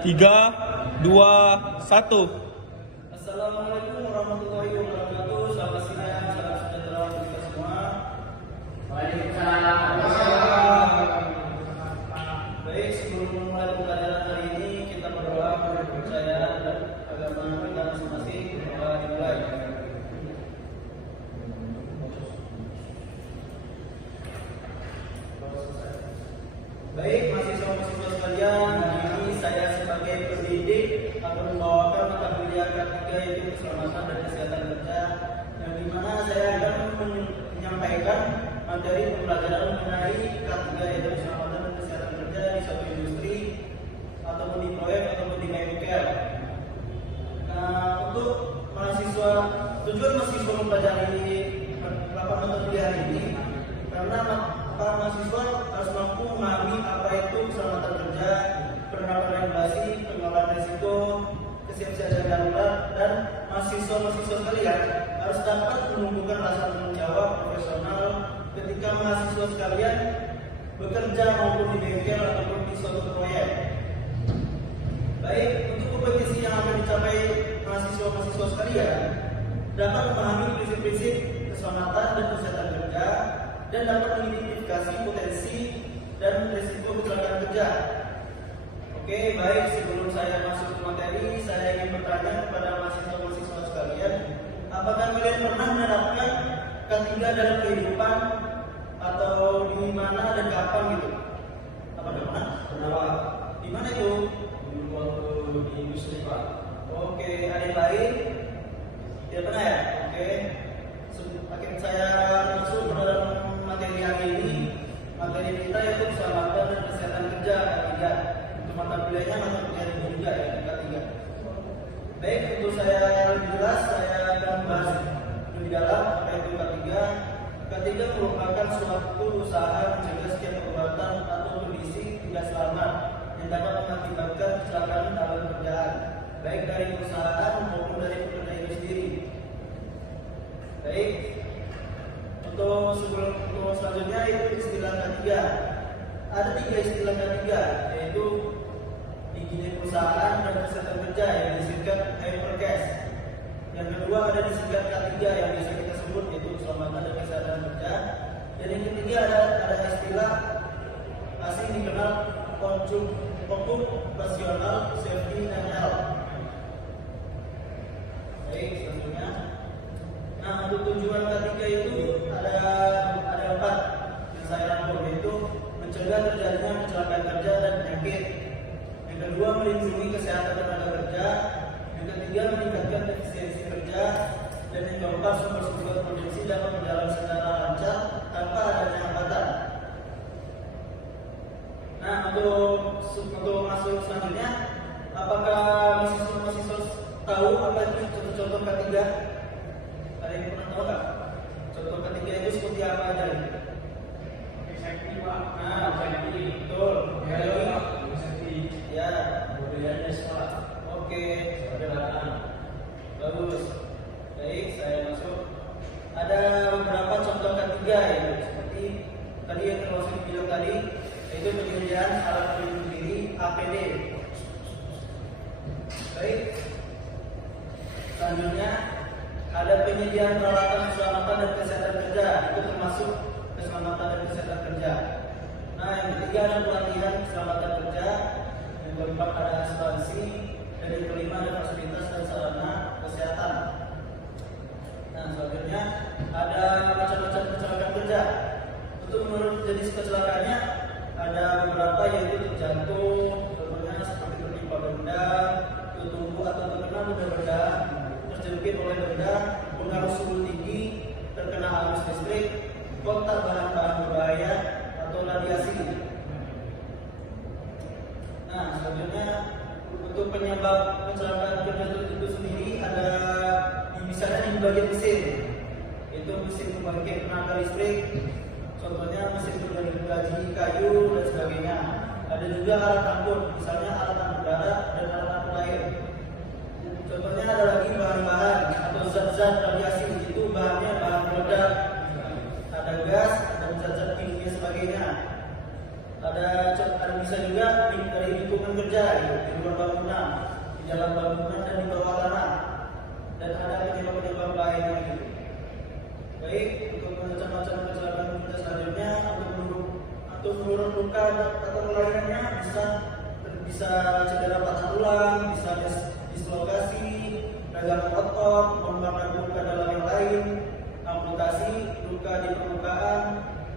3, 2, 1. Assalamualaikum warahmatullahi wabarakatuh. Selamat siang, salam sejahtera untuk kita semua. Baik, sebelum memulai pembelajaran hari ini, kita berdoa menurut kepercayaan dan agama kita masing-masing. Doa dimulai. Baik, mahasiswa-mahasiswa sekalian, hari ini saya sebagai pendidik akan membawakan mata kuliah K3 yaitu keselamatan dan kesehatan kerja, yang dimana saya akan menyampaikan materi pembelajaran mengenai K3 yaitu keselamatan dan kesehatan kerja di suatu industri ataupun di proyek ataupun di bengkel. Nah, untuk mahasiswa, tujuan mahasiswa mempelajari 8 mata kuliah ini karena mahasiswa harus mampu memahami apa itu keselamatan kerja, penerapan regulasi, pengelolaan risiko, kesiapsiagaan darurat, dan mahasiswa sekalian harus dapat menumbuhkan rasa tanggung jawab profesional ketika mahasiswa sekalian bekerja maupun di bengkel ataupun di suatu proyek. Baik, untuk kompetisi yang akan dicapai mahasiswa sekalian dapat memahami prinsip-prinsip keselamatan dan kesehatan kerja dan dapat mengidentifikasi potensi dan risiko kecelakaan kerja. Oke, baik, sebelum saya masuk ke materi, saya ingin bertanya kepada mahasiswa sekalian, apakah kalian pernah menerapkan K3 dalam kehidupan atau di mana dan kapan gitu? Apakah pernah? Pernah. Di mana itu? Waktu di industri, Pak. Oke, ada yang lain? Tidak pernah ya? Oke. Akhirnya saya masuk ke dalam materi hari ini. Materi kita yaitu keselamatan dan kesehatan kerja K3. Untuk mata kuliahnya mata kuliah juga ya K3. Baik, untuk saya lebih jelas saya akan membahas lebih dalam apa itu K3. K3 merupakan suatu usaha mencegah setiap perbuatan atau kondisi tidak selamat yang dapat mengakibatkan kecelakaan dalam kerjaan, baik dari perusahaan maupun dari pekerja itu sendiri. Baik, untuk selanjutnya itu istilah K3. Ada 3 istilah K3, yaitu higiene perusahaan dan kesehatan kerja yang disingkat HIPERCAS. Yang kedua ada disingkat K3 yang bisa kita sebut yaitu keselamatan dan kesehatan kerja. Dan yang ketiga ada istilah asing dikenal occupational safety and health. Baik, selanjutnya. Nah, untuk tujuan K3 itu ada 4 yang saya rangkum, yaitu mencegah terjadinya kecelakaan kerja dan penyakit. Yang kedua, melindungi kesehatan tenaga kerja. Yang ketiga, meningkatkan efisiensi kerja. Dan yang keempat, sumber-sumber produksi dapat berjalan secara lancar tanpa adanya hambatan. Nah, untuk masuk selanjutnya, apakah mahasiswa tahu apa itu contoh-contoh K3? Ada yang pernah tahu nggak? Contoh K3 itu seperti apa aja? Safety, Pak. Nah, safety, betul. Safety. Ya, kemudian sekolah. Oke, bagus. Baik, saya masuk. Ada beberapa contoh K3 ya, seperti tadi yang termasuk di video tadi, yaitu penyediaan alat pelindung diri APD. Baik. Selanjutnya ada penyediaan peralatan keselamatan dan kesehatan kerja, itu termasuk keselamatan dan kesehatan kerja. Nah, yang ketiga ada pelatihan keselamatan kerja, yang keempat ada asuransi, dan yang kelima ada fasilitas dan sarana kesehatan. Nah, selanjutnya ada macam-macam kecelakaan kerja. Untuk menurut jenis kecelakaannya ada beberapa, yaitu terjatuh, contohnya seperti tertimpa benda, tertumbuk atau terkena benda-benda, terjepit oleh benda, pengaruh suhu tinggi, terkena arus listrik, kontak bahan-bahan berbahaya, atau radiasi. Nah, selanjutnya untuk penyebab kecelakaan kerja itu sendiri ada misalnya di bagian mesin, yaitu mesin pembangkit tenaga listrik, contohnya mesin gergaji kayu dan sebagainya. Ada juga alat angkut, misalnya alat angkut darat dan alat angkut air. Contohnya ada lagi bahan-bahan atau zat-zat radiasi, itu bahannya bahan peledak, ada gas dan zat-zat kimia sebagainya. Ada bisa juga dari lingkungan kerja, gitu, di luar bangunan, di dalam bangunan dan di bawah tanah, dan ada penyebab-penyebab lainnya gitu. Baik, untuk macam-macam kecelakaan kerja selanjutnya, untuk menurut luka atau lainnya bisa cedera patah tulang, bisa dislokasi, gagal otot, membakar luka dalam yang lain, amputasi, luka di permukaan,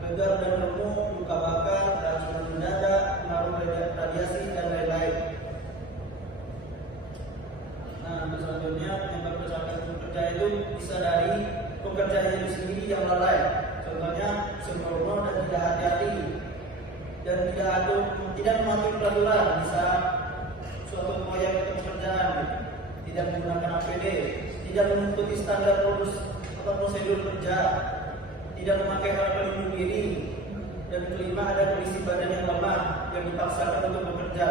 gagal dan remuk, luka bakar, racunan mendadak, pengaruh radiasi dan lain-lain. Nah, untuk selanjutnya penyebab kecelakaan kerja itu bisa dari pekerjaan itu sendiri yang lalai, contohnya sembrono dan tidak hati-hati, dan tidak mematuhi peraturan, bisa suatu proyek atau pekerjaan, tidak menggunakan APD, tidak mengikuti standar prosedur kerja, tidak memakai alat pelindung diri, dan kelima ada kondisi badan yang lemah yang dipaksakan untuk bekerja.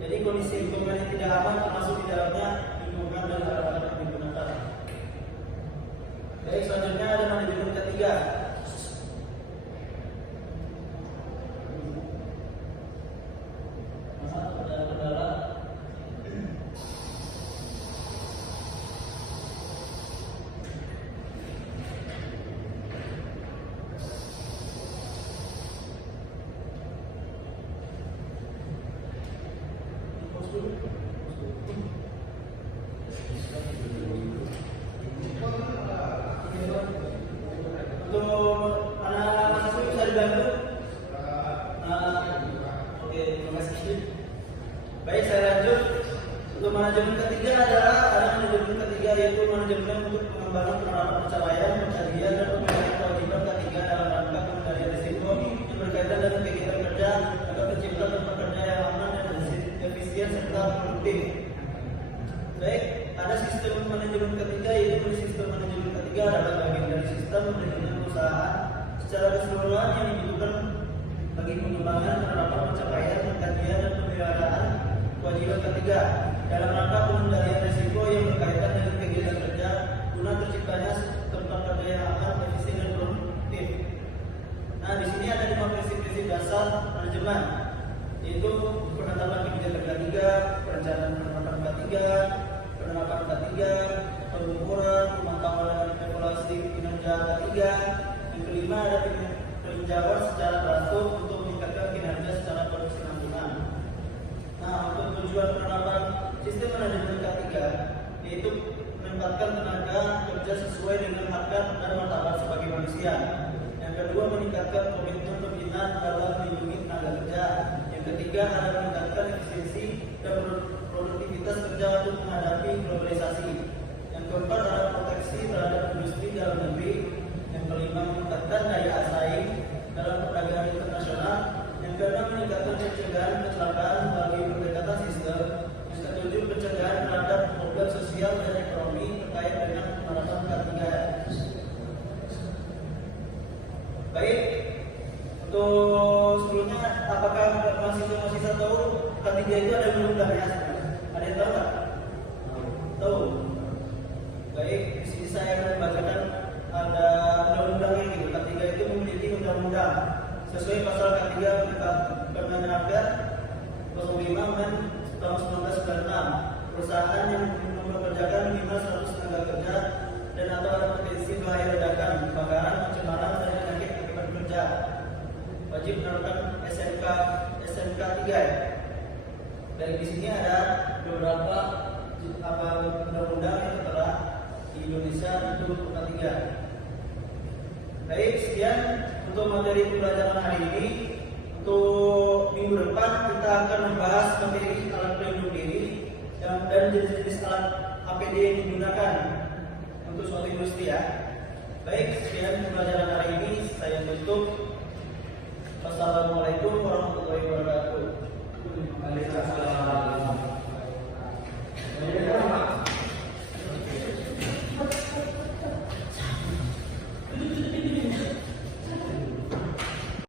Jadi kondisi lingkungan yang tidak aman termasuk di dalamnya lingkungan dan alat-alat yang digunakan. Baik, selanjutnya ada manajemen ketiga. Untuk anak-anak mahasiswa bisa dibantu? Oke, terima kasih. Baik, saya lanjut. Untuk manajemen ketiga adalah manajemen ketiga, yaitu manajemen untuk pengembangan penerapan pencapaian, pencarian dan pemilihan kewajiban ketiga dalam rangka pengendalian risiko yang berkaitan dengan kegiatan kerja agar tercipta tempat kerja yang aman dan efisien serta produktif. Baik, ada sistem manajemen ketiga, yaitu sistem manajemen ketiga adalah bagian dari sistem manajemen perusahaan secara keseluruhan yang dibutuhkan bagi pengembangan penerapan pencapaian, pengkajian dan pemeliharaan kewajiban ketiga dalam rangka pengendalian risiko yang berkaitan dengan kegiatan kerja guna terciptanya tempat kerja yang aman, efisien dan produktif. Nah, di sini ada 5 prinsip-prinsip dasar manajemen, yaitu penetapan kebijakan K3, perencanaan penerapan K3, penerapan K3, pengukuran, pemantauan dan evaluasi kinerja K3. Yang kelima ada peninjauan secara teratur untuk meningkatkan kinerja secara berkesinambungan. Nah, untuk tujuan penerapan sistem manajemen K3 yaitu menempatkan tenaga kerja sesuai dengan harkat dan martabat sebagai manusia. Yang kedua, meningkatkan komitmen pembinaan dalam melindungi tenaga kerja. Yang ketiga, adalah meningkatkan efisiensi dan produktivitas kerja untuk menghadapi globalisasi. Yang keempat, adalah proteksi terhadap industri dalam negeri. Yang kelima, meningkatkan daya saing dalam perdagangan internasional. Yang keenam, meningkatkan pencegahan kecelakaan melalui pendekatan sistem. Yang ketujuh, pencegahan terhadap problem sosial dan ekonomi terkait dengan penerapan K3. Baik, untuk sebelumnya, apakah mahasiswa tahu K3 itu ada undang-undangnya? Ada yang tahu nggak? Tahu. Baik, di sini saya akan membacakan ada undang-undangnya gitu. K3 itu memiliki undang-undang sesuai pasal K3 Permen Rakyat 25 tahun 1996. Perusahaan yang mempekerjakan minimal 100 tenaga kerja dan atau ada potensi bahaya ledakan, kebakaran, pencemaran dan penyakit akibat kerja wajib menerapkan SMK 3 ya. Dan di sini ada beberapa undang-undang yang telah di Indonesia untuk K3. Baik, sekian untuk materi pembelajaran hari ini. Untuk minggu depan kita akan membahas materi alat pelindung diri dan jenis-jenis alat APD yang digunakan untuk suatu industri ya. Baik, sekian pembelajaran hari ini. Saya tutup. Wassalamualaikum warahmatullahi wabarakatuh.